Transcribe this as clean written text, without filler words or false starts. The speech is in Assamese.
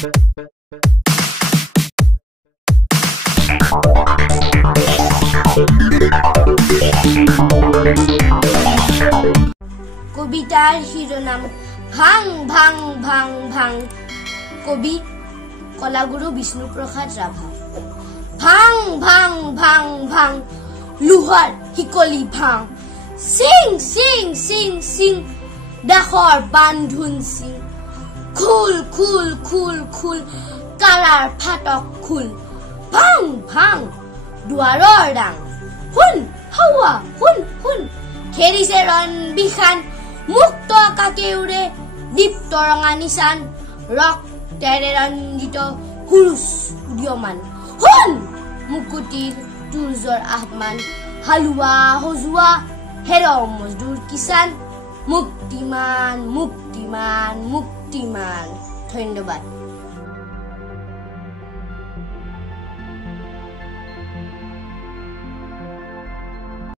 কবিতাৰ শিৰোনাম ভাং ভাং ভাং ভাং। কবি কলাগুৰু বিষ্ণুপ্ৰসাদ ৰাভা। ভাং ভাং ভাং ভাং লোহাৰ হিকলি ভাং, সিং সিং সিং সিং ডাখৰ বান্ধোন সিং, খুল খুল খুল খুল কালাৰ ফাটক খুল, ভাং ভাং দুৱাৰৰ ডাং, শুন হাৱা শুন শুন খেৰিছে ৰণ বিখান, মুক্ত আকাশে উৰে দীপ্ত ৰঙা নিচান, ৰক্তেৰে ৰঞ্জিত হুৰুচ উদীয়মান, শুন মুকুটিৰ তুৰ্যৰ আহ্বান, হালুৱা সজোৱা হেৰ মজদুৰ কিষাণ, মুক্তিমান মুক্তিমান মুক্তিমান। ধন্যবাদ।